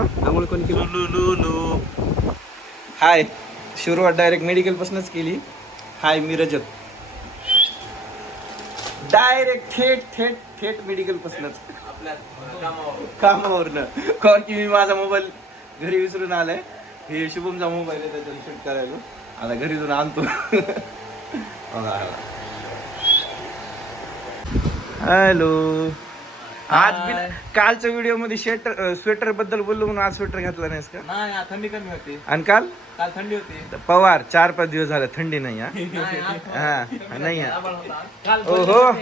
हा आंघोळ कोणी केली? हाय, सुरुवात डायरेक्ट मेडिकल पासूनच केली. हाय मी रजत. डायरेक्ट थेट थेट थेट मेडिकल पासूनच कामावरनं. कारण की मी माझा मोबाईल घरी विसरून आलाय. हे शुभमचा मोबाईल आहे, त्याच्यावर शूट करायला आता घरी जाऊन आणतो. हॅलो. आज कालच्या व्हिडिओ मध्ये स्वेटर बद्दल बोललो म्हणून आज स्वेटर घातला नाहीस का? नाही, थंडी कमी होती. आणि काल काल थंडी होती. पवार 4-5 दिवस झाले थंडी नाही. हा नाही. ओहो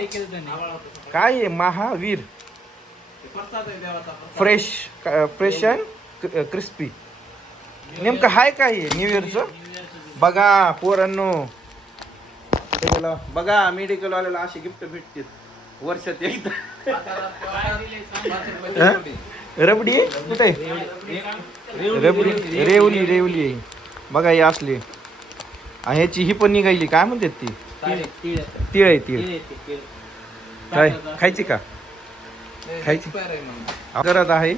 काय आहे Mahavir fresh fresh and crispy. नेमकं हाय काय आहे न्यू इयरचं? बघा पोरांनो, बघा मेडिकल वाल्याला असे गिफ्ट भेटतील वर्षात एकदा. रबडी कुठे? रबडी रेवली रेवली बघा ही असली. ह्याची ही पण निघाली, काय म्हणतात ती? तीळ आहे तीळ. काय खायची का? खायची करत आहे.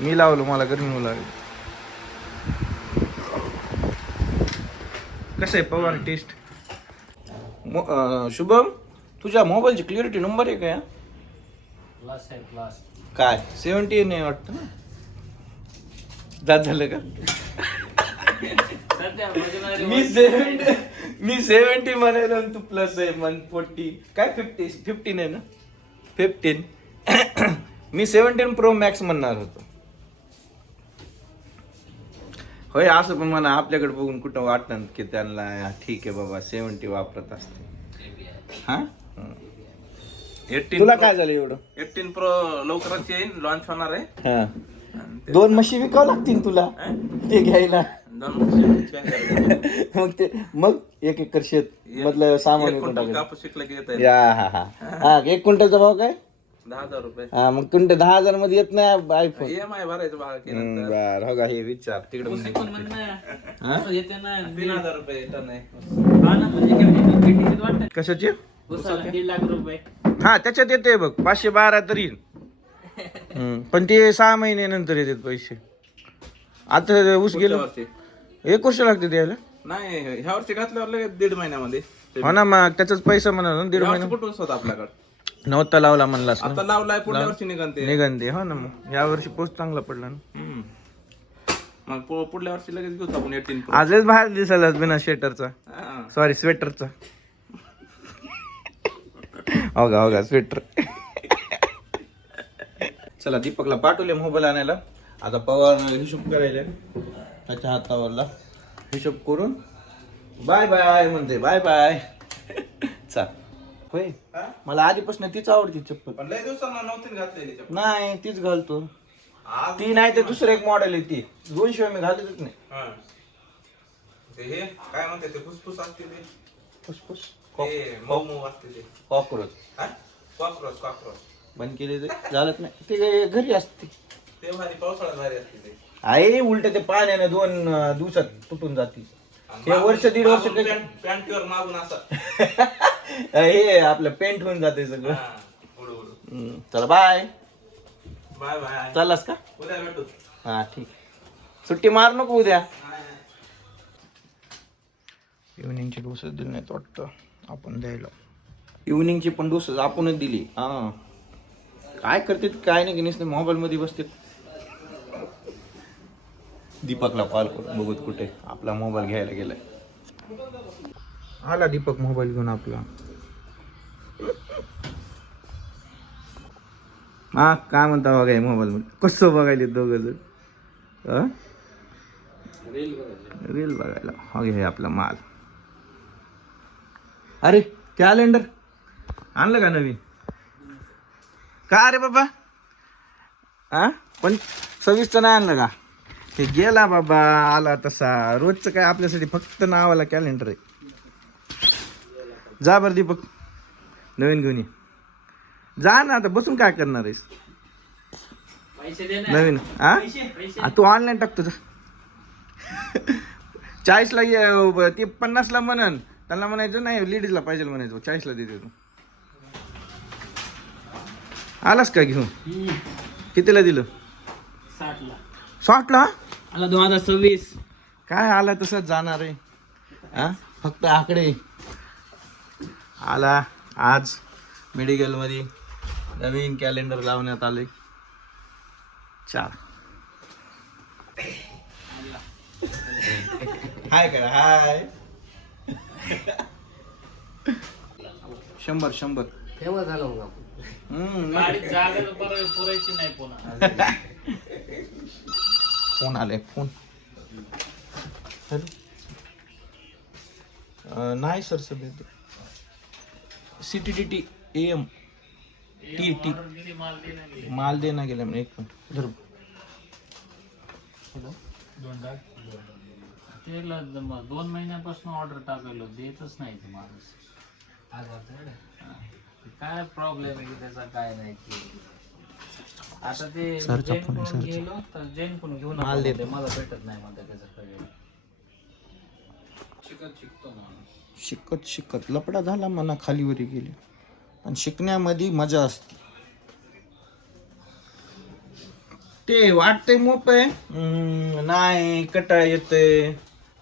मी लावलो, मला गरमी लागली. कसं आहे पवार टेस्ट? शुभम तुझ्या मोबाईलची क्लिअरिटी नंबर आहे काय? काय 70 नाही वाटतं ना? जात झालं का? मी 70 म्हणायला तू प्लस आहे मन 40 काय 15 आहे ना? 15. मी 17 प्रो मॅक्स म्हणणार होतो. होय असं पण म्हणा, आपल्याकडे बघून कुठं वाटणार की त्यांना ठीक आहे बाबा 70 वापरत असते. हा 18 तुला काय झालं एवढं? 18 प्रो लवकरच येईल, लॉन्च होणार आहे. हा 2 म्हशी विकावं लागतील तुला ते घ्यायला. मग ते मग 1 एकर शेत मधलं सामान विकून टाकायचं. कापूस शिकला की येत या हा 1 क्विंटलचा भाव काय? 10,000 रुपये. हा मग क्विंटल 10,000 मध्ये येत नाही आयफोन. EMI भरायचं बघा की नंतर. बर हो का, हे विचार तिकडे 3,000 रुपये टन आहे. कशाचे? 1.5 लाख रुपये. हा त्याच्यात येते बघ 512 तरी. पण ते 6 महिने नंतर येतात पैसे. आता ऊस गेलो वर्षी. 1 वर्ष लागते द्यायला. नाही ह्या वर्षी घातल्यावर लगेच 1.5 महिन्यामध्ये. हो ना, मग त्याचाच पैसा म्हणा ना 1.5 महिना. कुठून होता आपल्याकडे? नव्हता लावला म्हणलास ना. आता लावलाय, पुढल्या वर्षी निघते. निघंते हो ना. मग या वर्षी पोस्ट चांगला पडला ना. मग पुढल्या वर्षी लगेच घेऊ आपण 18 प्रो. आजच बाहेर दिसायला बिना स्वेटरचा, सॉरी स्वेटरचा. हो का स्वेटर. चला दीपकला पाठवले मोबाईल आणायला. आता पवार हिशोब करायला त्याच्या हातावरला हिशोब करून बाय बाय म्हणते. Bye bye. चा होय, मला आधीपासून तीच आवडती चप्पल. पण लय दिवसांना नव्हती घातलेली चप्पल. नाही तीच घालतो. ती नाही तर दुसरं एक मॉडेल आहे ती 2 शिवाय मी घालतच नाही. ते हे काय म्हणते ते फुसफुस असते ते फुसफुस ते मऊ मऊ असते ते कॉकरोच कॉकरोच बंद केले ते चालत नाही. ते काय घरी असते ते भारी, पावसाळ्यात भारी असते ते. आहे. उलट ते पाण्याने 2 दिवसात तुटून जाते. हे वर्ष 1.5 वर्ष पॅन्टवर मागून असं हे आपलं पेंट होऊन जाते सगळं. चला बाय बाय बाय. चाललास का? उद्या भेटू. हा ठीक. सुट्टी मार नको उद्या. इव्हनिंगची डोसेस दिली नाहीत वाटतं आपण द्यायला. इव्हनिंगची पण डोसेस आपणच दिली. हा काय करते काय नाही की नुसते मोबाईल मध्ये बसते. दीपकला कॉल करून बघत कुठे आपला मोबाईल घ्यायला गेलाय. आला दीपक मोबाईल घेऊन आपला. हा काय म्हणता बघाय मोबाईल मध्ये कसं बघायला दोघ जण रील बघायला. हा घे आपला माल. अरे कॅलेंडर आणलं का नवीन? का रे बाबा? हा पण 26 नाही आणलं का? ते गेला बाबा, आला तसा. रोजचं काय आपल्यासाठी फक्त नावाला कॅलेंडर आहे. जा बरं दीपक नवीन घेऊन ये. जा ना, आता बसून काय करणार आहेस? नवीन हा तू ऑनलाईन टाकतो. 40ला ते 50ला म्हणन, त्यांना म्हणायचं नाही लेडीजला पाहिजे म्हणायचं. 40ला देते तू. आलास का घेऊन कितीला दिलं? 60ला 60ला आला 2026. काय आला तसंच जाणार आहे हा, फक्त आकडे. आला आज मेडिकलमध्ये नवीन कॅलेंडर लावण्यात आले 4. हाय करा हाय. 100 तेव्हा झालं मग आपण. गाडीत जागा पुरायची नाही पुन्हा. फोन आले फोन. नाही सर सध्या CTDT AM टी माल दे ना गेले म्हणे. एक मिनिट धर. त्याला 2 महिन्यापासून ऑर्डर टाकलो देतच नाही ते माणूस. काय प्रॉब्लेम आहे की त्याचा काय नाही की आता ते जैनकडून गेलो तर जैनकडून घेऊन माल देतो. मला भेटत नाही म्हणतात त्याचं काही. शिकतो माणूस. शिकत लपडा झाला म्हणा, खालीवरी गेली. आणि शिकण्यामध्ये मजा असते. ते वाटतंय मोप आहे नाही कटाळ येते,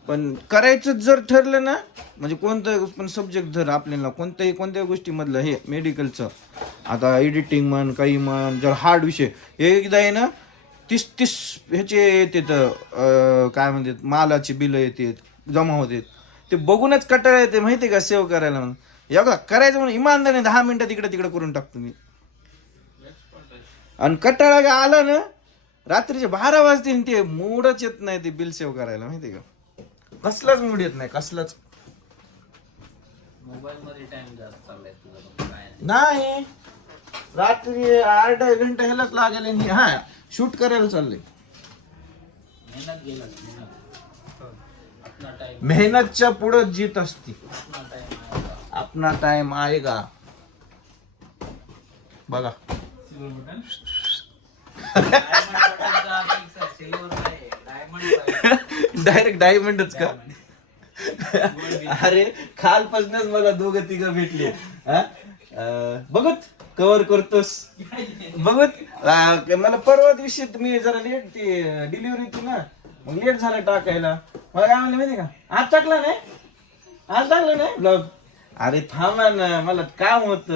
पण करायचं जर ठरलं ना, म्हणजे कोणतं पण सब्जेक्ट धर आपल्याला कोणत्या गोष्टीमधलं हे मेडिकलचं आता एडिटिंग म्हण काही म्हण, जर हार्ड विषय एकदा आहे ना 30 ह्याचे येतात काय म्हणतात मालाची बिलं येतात जमा होतात. ते बघूनच कटाळा येते माहिती का सेव्ह करायला. म्हणून एवढा करायचं म्हणून इमानदारीने 10 मिनिटात तिकडे करून टाकतो मी. आणि कटाळा का आला ना रात्रीचे 12 वाजतील ते मूडच येत नाही ते बिल सेव्ह करायला माहिती का. कसलाच मूड येत नाही कसलाच. मोबाईल मध्ये टाइम जास्त चाललाय तुझा काय नाही रात्री 8 घंटे ह्यालाच लागेल. आणि हा शूट करायला चाललंय. मेहनत गेला अपना टाइम मेहनतच्या पुढं जीत असते. अपना टाइम अपना टाइम आएगा. बघा डायरेक्ट डायमंडच का. अरे कालपासूनच मला 2-3 भेटले. बघत कव्हर करतोस बघत. मला परवा दिवशी मी जरा लेट ती डिलिव्हरी होती ना, मग लेट झाला टाकायला. मला काय म्हणलं माहिती का, आज टाकला नाही ब्लॉग. अरे थांबा ना मला काम होत.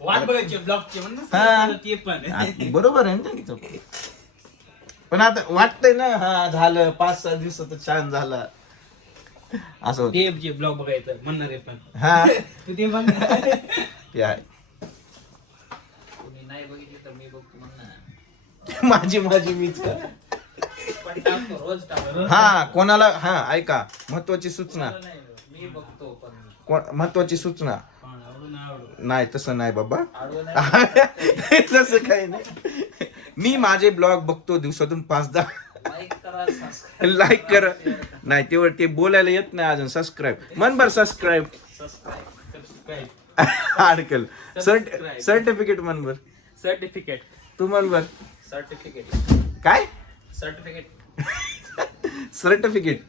वाट बघायची ब्लॉगचे म्हणून ते पण बरोबर आहे ना त्यांचं. पण आता वाटतंय ना हा झालं 5-6 दिवसात छान झाला असं होत. ते ब्लॉग बघायचं म्हणणार आहे पण हा तू ते बघ. ते आहे. तुम्ही नाही बघितली तर मी बघतो म्हणणार. माझी मीच का. पण टाकतो रोज टाकतो. हा कोणाला हा ऐका महत्वाची सूचना. मी बघतो पण महत्वाची सूचना. आवडून नाही तसं नाही बाबा. आवडून तसं काही नाही. मी माझे ब्लॉग बघतो दिवसातून 5-10. लाईक करा सबस्क्राईब लाईक करा. नाही तेवढं ते बोलायला येत नाही अजून. सबस्क्राईब मन बर सबस्क्राईब अडकल. सर्टिफिकेट मन बर. सर्टिफिकेट तू मन बर. सर्टिफिकेट काय सर्टिफिकेट सर्टिफिकेट.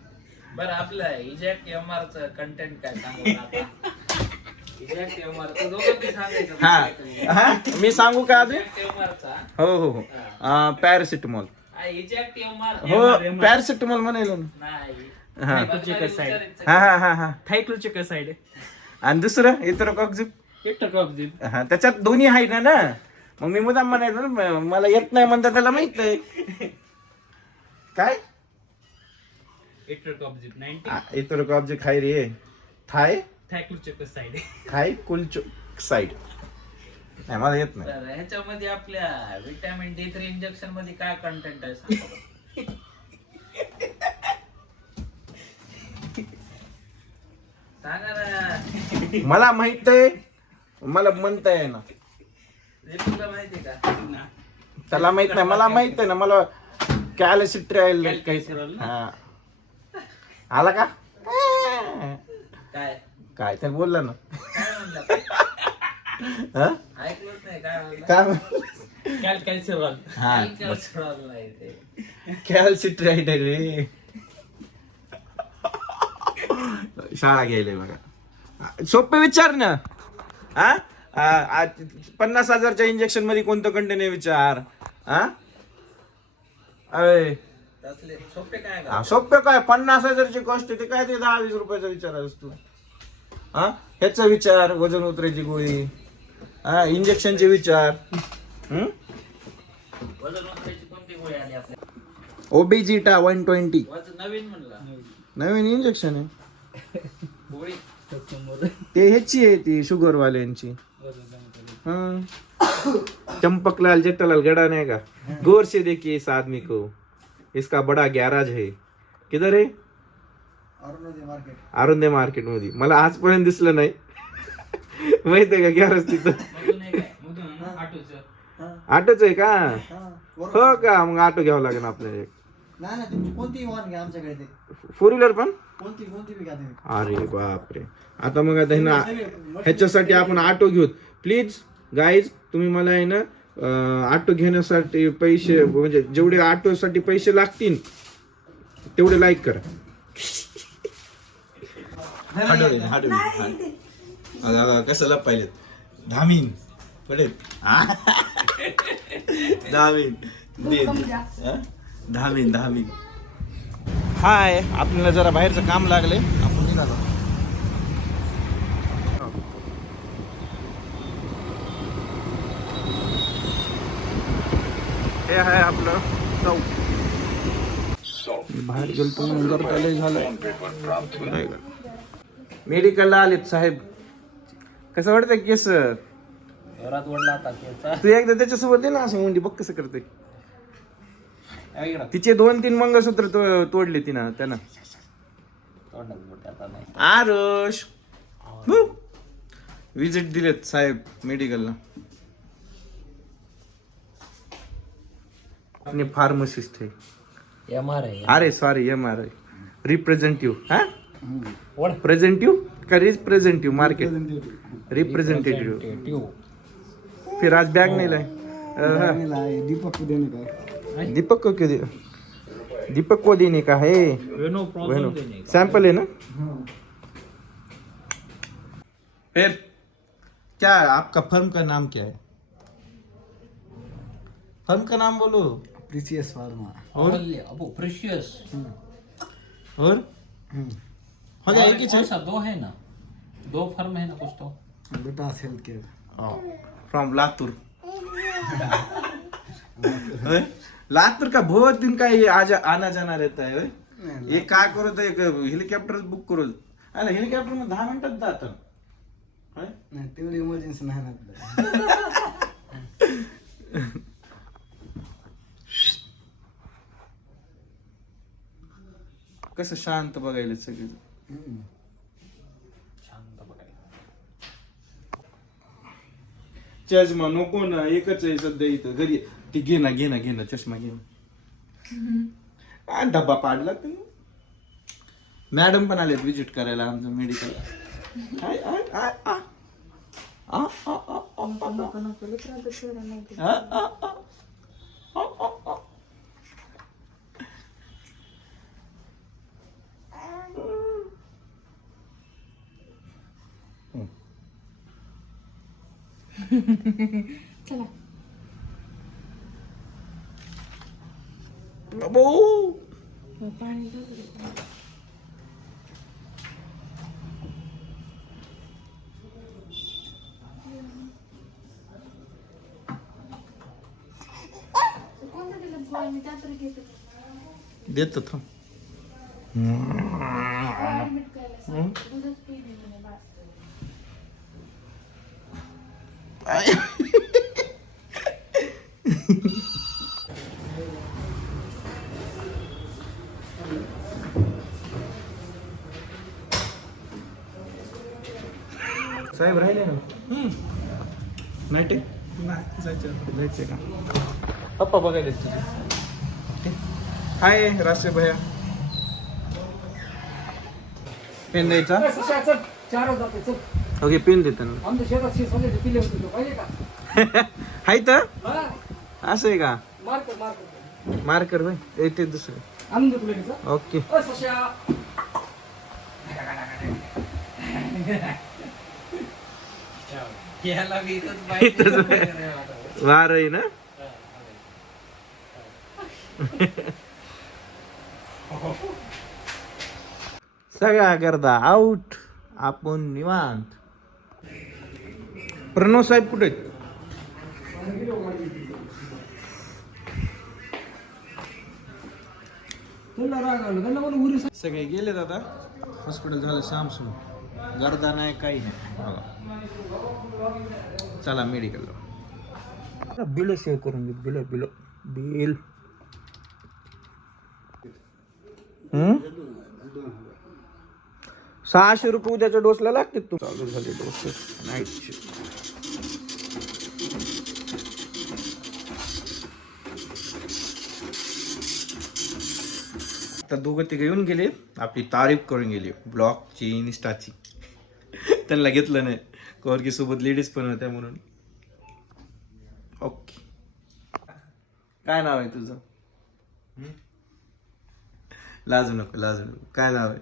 बरं आपलं इजेक्ट एमआर च कंटेंट काय सांगू आता. इजेक्ट एमआर च दोघं सांगायचं. हा मी सांगू का आधी. एमआर चा हो पॅरासिटामॉल. इजेक्ट एमआर हो पॅरासिटामॉल म्हणायला ना. नाही हा साईड हा थायक्लोचे काय साईड आणि दुसरं इतर कॉक्झिप. एकटक हा त्याच्यात दोन्ही आहे ना. मग मी मुद्दाम म्हणायचं ना मला येत नाही म्हणतात त्याला माहित नाही काय. एकटक ऑब्जेक्ट 90 इतर ऑब्जेक्ट खाय रे थाय थायक्लोचे साईड. खाय कुलचो साईड. नाही मला येत नाही. तर ह्याच्यामध्ये आपल्या विटॅमिन D3 इंजेक्शन मध्ये काय कंटेंट आहे सांगा. सांगा ना. मला माहित आहे मला म्हणता आहे ना. तुला माहिती का. त्याला माहित नाही मला माहित आहे ना. मला कॅल्शिट्रायल काही हा आला का काय काय तर बोलला ना. काय म्हणला. हा? ऐकलंच नाही काय म्हणला. काय म्हणला? कॅल्शियम हा नाही ते. कॅल्शिट्रायल रे. शाळा घ्यायला बघा सोपे विचार ना. हा 50,000च्या इंजेक्शन मध्ये कोणतं कंटेन आहे विचार. हा अय त्यातले सोपे काय का हा, सोपं काय 50,000ची कॉस्ट ते काय ते 10-20 रुपयाचा विचारायस तू हा ह्याचा विचार वजन उतरायची गोळी हा इंजेक्शनचे विचार वजन उतरायची कोणती गोळी आली आपल्या ओबेजिटा 120 वजन नवीन म्हणला नवीन इंजेक्शन आहे गोळी ते ह्याची आहे ती शुगर वाल्यांची हाँ चंपकलाल जेठालाल गड़ा नहीं का गौर से देखिए इस आदमी को इसका बड़ा गैराज है किधर है अरुंदे मार्केट मध्ये मला आजपर्यंत दिसलं नाही माहिती आहे का गॅरेज तिथं मधून आहे काय मधून ऑटोचं ऑटोच आहे का हो का मग ऑटो घ्यावं लागेल आपल्याला एक नाही तुमची कोणती वाहन घ्या आमच्याकडे ते 4 व्हीलर पण कोणती बी घ्या तुम्ही अरे बापरे आता मग आता ना ह्याच्यासाठी आपण ऑटो घेऊ प्लीज गाईज तुम्ही मला आहे ना ऑटो घेण्यासाठी पैसे म्हणजे जेवढे ऑटोसाठी पैसे लागतील तेवढे लाईक करा कसं लपायलेत धामीन पडेल धामीन हाय आपल्याला जरा बाहेरचं काम लागले आपण निघालो हे आहे आपलं चौक बाहेर गेलो तर झालं मेडिकलला आलेत साहेब कसं वाटतंय केस घरात ओढला आता केचा तू एकदा त्याच्यासोबत दे ना असं मुंडी बघ कसं करते तिचे 2-3 मंगळसूत्र तोडले तिनं त्यानं आता नाही आरुष विजिट दिलेत साहेब मेडिकलला आणि फार्मसिस्ट आहे MRI अरे सॉरी MRI रिप्रेझेंटेटिव्ह हा प्रेझेंटिव्ह का रिप्रेझेंटेटिव्ह मार्केट रिप्रेझेंटेटिव्ह फिर आज बैग नहीं लाए दीपक को क्यों दीपक को देने का है वेनो सैंपल है ना फिर क्या आपका फर्म का नाम क्या है फर्म का नाम बोलो प्रिसियस फार्मा और अबो प्रेशियस और हो गया एक ही कौन सा दो है ना 2 फर्म है ना कुछ तो बिटास health care from Latur Latur का बहुत दिन का ये आना जाना रहता है ये काय करो तो एक हेलिकॉप्टर बुक करो अरे हेलिकॉप्टर में 10 मिनिटात जातं नाही तेवढी इमर्जन्सी नाही ना कसं शांत बघायला सगळे शांत बघायला चष्मा नको ना एकच आहे सध्या इथं घरी ती घे ना चष्मा घे ना डब्बा पाडला तुम्ही मॅडम पण आलेत विजिट करायला आमचं मेडिकल चला अबो पाणी देतो थांब साहेब राहिले ना नाईट जायचंय का पप्पा बघायला तुझे हाय रासे भैया पेन द्यायचा ओके पेन देतो ना हाय तर असं आहे का मार्कर भाई ते दुसरं ओके याला मी इथंच वार आहे ना सगळा गर्दा आउट, आपण निवांत. प्रणव साहेब कुठे आहेत? सगळे गेलेत आता. हॉस्पिटल झालं सामसूम, गर्दा नाही काही नाही. चला मेडिकलला. बिल सेव्ह करून घे. Bill bill bill. 600 रुपये उद्याच्या डोसला लागते. तू चालू झाले डोस नाईटचे. आता दोघं तिघं येऊन गेले, आपली तारीफ करून गेली ब्लॉगची, इन्स्टाची. त्यांना घेतलं नाही, कॉर्गी सोबत लेडीज पण होत्या म्हणून. ओके, काय नाव आहे तुझं? लाजू नको, लाजू नको. काय नाव आहे?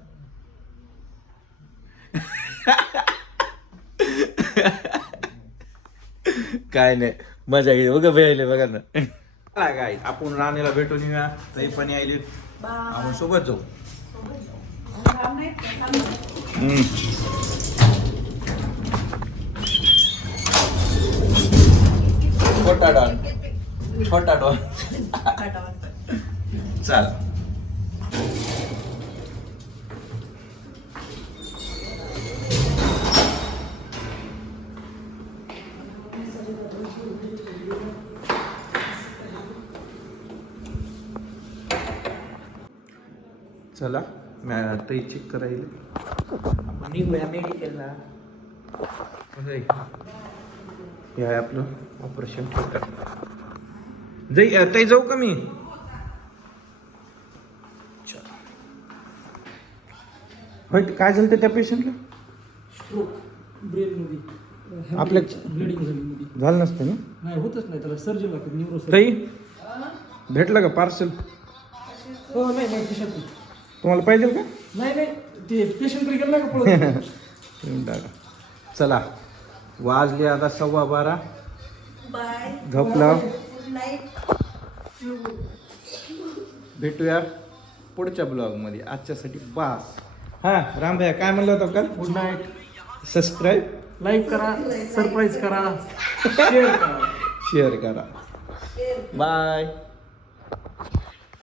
काय नाही, मजा येईल बघा. भेटले बघा ना. काय आपण राणीला भेटून येऊया. तरी पण यायले, आपण सोबत जाऊ. छोटा डॉन, छोटा डॉन. चाल. चला, आता चेक करायला निघूया मेडिकलला. हे आहे आपलं ऑपरेशन थिएटर. ताई जाऊ का मी? होय, काय झालं त्या पेशंटला? आपल्या झालं नसतं ना? नाही, होतच नाही त्याला. सर्जन लागतात, न्यूरो. ताई भेटलं का पार्सल? हो, नाही नाही खिशातून. तुम्हाला पाहिजे का? नाही नाही, ते पेशंटकडे गेलं का पळत. चला, वाजले आता 12:15. झोपला. भेटूया पुढच्या ब्लॉगमध्ये. आजच्यासाठी बास. हा राम भैया काय म्हणलं होतं काल? Good night. सबस्क्राईब, लाईक करा, सरप्राईज करा, शेअर करा. शेअर करा. बाय.